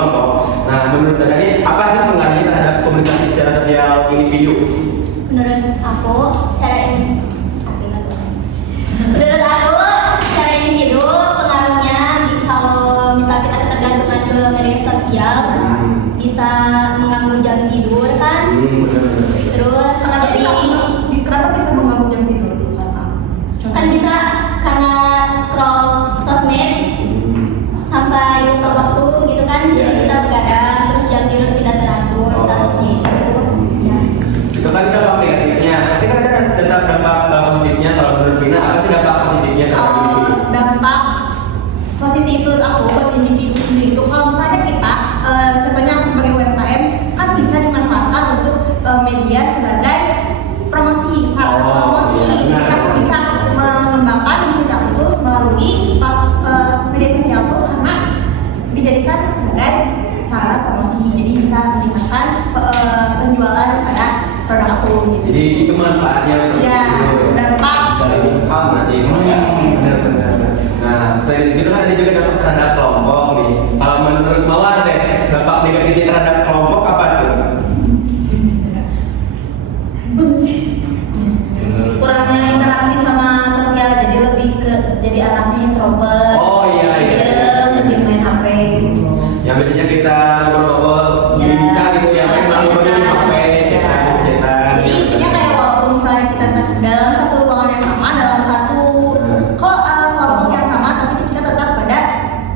kelompok. Nah, menurut Dani, apa sih pengaruhnya terhadap komunikasi secara sosial individu? Menurut aku secara individu pengaruhnya kalau misal kita ketergantungan ke media sosial bisa mengganggu jam tidur kan. Terus jadi kenapa bisa mengganggu jam tidur? kan bisa karena scroll sosmed sampai lupa waktu gitu kan, jadi kita begadang terus jam tidur tidak teratur saatnya itu. Ya. Itu kan dampak negatifnya. Pasti kan ada dampak positifnya. Kalau menurut Bina, apa sih dampak positifnya terhadap individu? Dampak positif itu aku buat individu sendiri itu kalau misalnya kita contohnya aku sebagai UMKM kan bisa dimanfaatkan untuk media sebagai promosi, sarana promosi. Jadi aku bisa mengembangkan bisnis aku tuh melalui media sosial tuh karena dijadikan sebagai sarana promosi. Jadi bisa meningkatkan penjualan pada produk aku gitu. Jadi itu manfaatnya untuk ya, dampak cari income nanti. Benar-benar. Nah, selain itu kan ada juga dampak terhadap kelompok nih. Kalau menurut Mawar deh, dampak negatifnya terhadap kelompok apa tuh? Kurangnya interaksi sama sosial, jadi lebih ke jadi anaknya introvert. Oh iya. Lebih main HP gitu. Yang biasanya kita ngobrol bisa gitu ya, kan selalu di HP, cetak. Jadi intinya kayak walaupun misalnya kita dalam satu ruangan yang sama, dalam satu kelompok yang sama, tapi kita tetap pada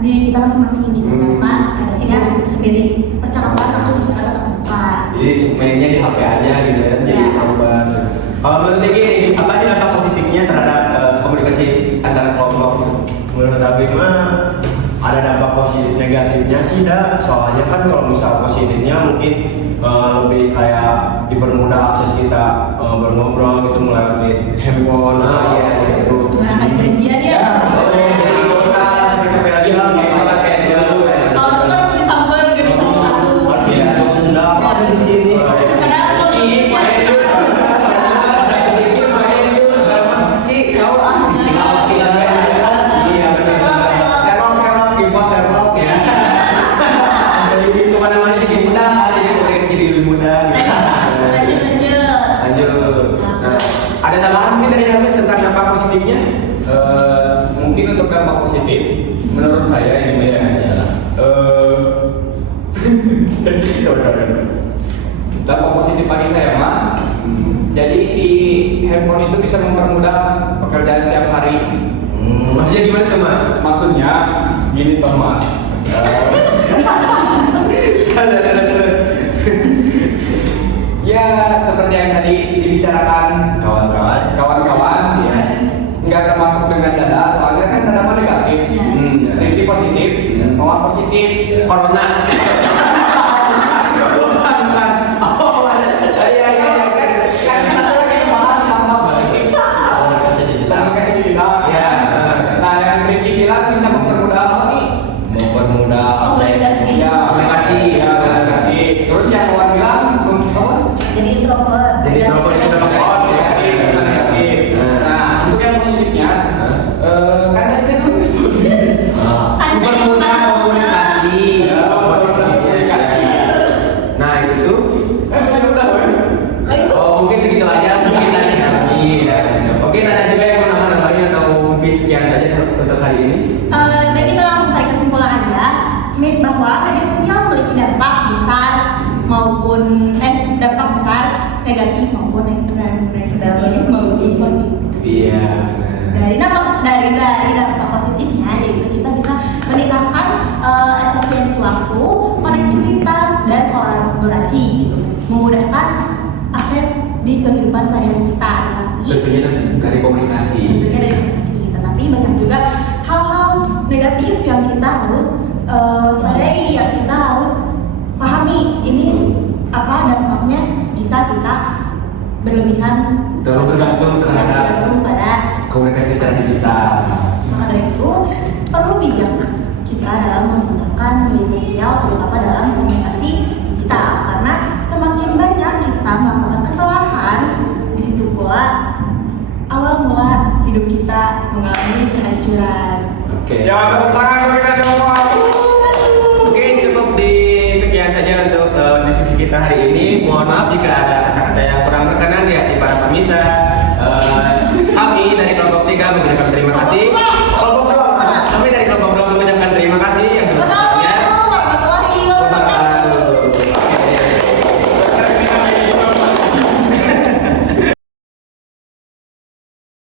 diri kita masing-masing gitu tanpa ada sendiri percakapan langsung secara tatap muka. Jadi mainnya di HP aja gitu ya, jadi introvert. Kalau menurut Diki, apa sih dampak positifnya terhadap komunikasi antara kelompok? Menurut Abi mah ada dampak positif negatifnya sih dah. Soalnya kan kalau misal positifnya mungkin lebih kayak dipermudah akses kita berngobrol gitu melalui handphone. Iya itu. Misalnya kayak janjian ya. Jadi nggak usah capek-capek lagi kayak dulu ya. Kalau itu kan disamper gitu sama satu. Pasti ada sendal ada di sini. Ada tambahan mungkin dari kami tentang dampak positifnya? Mungkin untuk dampak positif menurut saya ini adalah dampak positif bagi saya mah jadi si handphone itu bisa mempermudah pekerjaan tiap hari. Maksudnya gimana tuh Mas? Maksudnya gini toh Mas. Ya seperti yang tadi dibicarakan kawan-kawan ya. Nggak termasuk dengan dada, soalnya kan dada mah negatif. Jadi positif, mau positif Corona. Bisa mempermudah apa nih? Mempermudah Komunikasi. Komunikasi. Terus yang kawan bilang Jadi introvert. Jadi introvert itu dampak negatif. Nah, untuk yang positifnya, kan tadi kan mempermudah komunikasi. Nah itu tuh. Oh mungkin segitu aja mungkin saja. Oke, ada juga yang mau nambah-nambahin atau mungkin sekian saja untuk hari ini. Dan kita langsung tarik kesimpulan aja bahwa media sosial memiliki dampak besar maupun dampak besar negatif maupun negatif maupun positif. Iya. Dari dampak positifnya yaitu kita bisa meningkatkan efisiensi waktu, konektivitas dan kolaborasi gitu, memudahkan akses di kehidupan sehari-hari kita. Tentunya dari komunikasi. Tetapi banyak juga hal-hal negatif yang kita harus waspadai, yang kita harus pahami ini apa dampaknya jika kita berlebihan Terlalu bergantung terhadap pada komunikasi secara digital. maka dari itu perlu bijak kita dalam menggunakan media sosial terutama dalam komunikasi digital karena semakin banyak kita melakukan kesalahan di situ pula awal mula hidup kita mengalami kehancuran. Oke. Ya, tepuk tangan bagi Kak Jawa. Oke, cukup di Mohon maaf jika ada kata-kata yang kurang berkenan di hati para pemirsa. Kami dari kelompok 3 mengucapkan terima kasih.